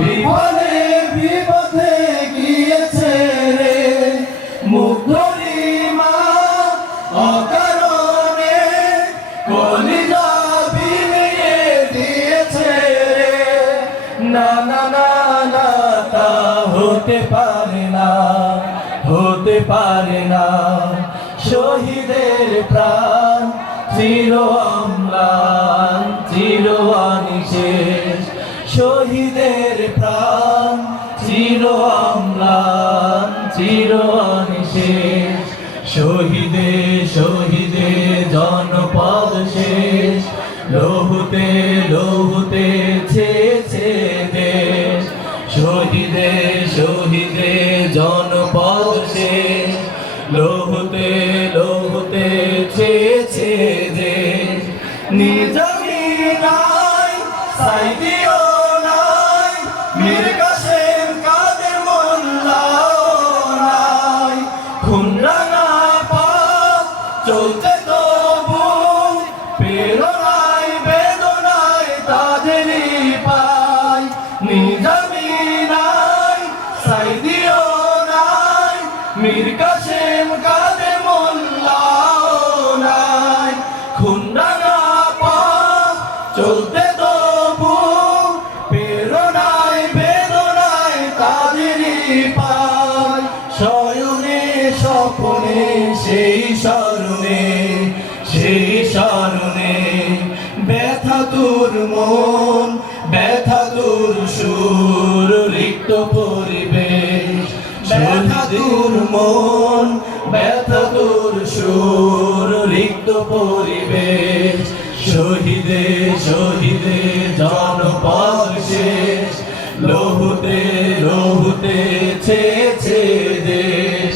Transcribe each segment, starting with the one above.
বিপদে বিপদে গিয়েছে রে? মুগ্ধরি মা অকারণে কলিজা ফিরিয়ে দিয়েছে রে। না না না না, তা হতে পারে না। হতে পারে না। শহীদের প্রাণ চির অম্লান, চির অনিশেষ। শহীদের প্রাণ চির অম্লান, চির অনিশেষ। শহীদে শহীদে, জনপদ শেষ। লহুতে লহুতে লহুতে ছেছে দেশ নিজামি নাই। সাইদিও নাই। মীর কাসেম চলতে তবু প্রেরণায়, বেদনায় তাদেরই পাই। নিজামি চলতে তবু প্রেরণায়, বেদনায় তাদেরই পাই শয়নে স্বপনে, সেই স্মরণে সেই স্মরণে ব্যথা তোর মন, ব্যথা তোর সুর, রিক্ত পরিবেশ। ব্যথা তোর মন, ব্যথা তোর সুর, রিক্ত পরিবেশ। শহীদে শহীদে জনপদ শেষ। লহুতে লহুতে ছেছে দেশ।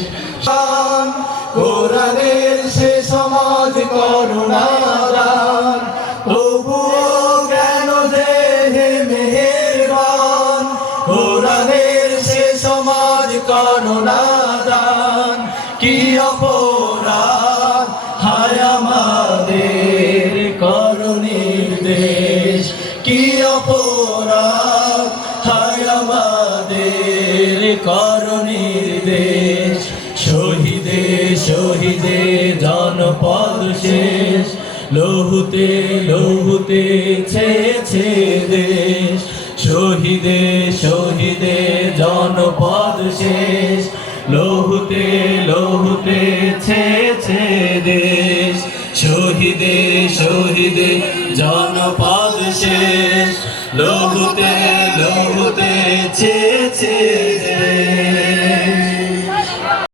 কোরআনের সে সমাজ করুণাদান। তবুও অপরাধ হায় আমাদের করণীর দেশ শহীদে শহীদে, জনপদ শেষ। লহুতে লহুতে ছেছে দেশ। জনপদ শেষ। লহুতে লহুতে ছেছে দেশ। শহীদে শহীদে, জনপদ শেষ। লহুতে লহুতে ছে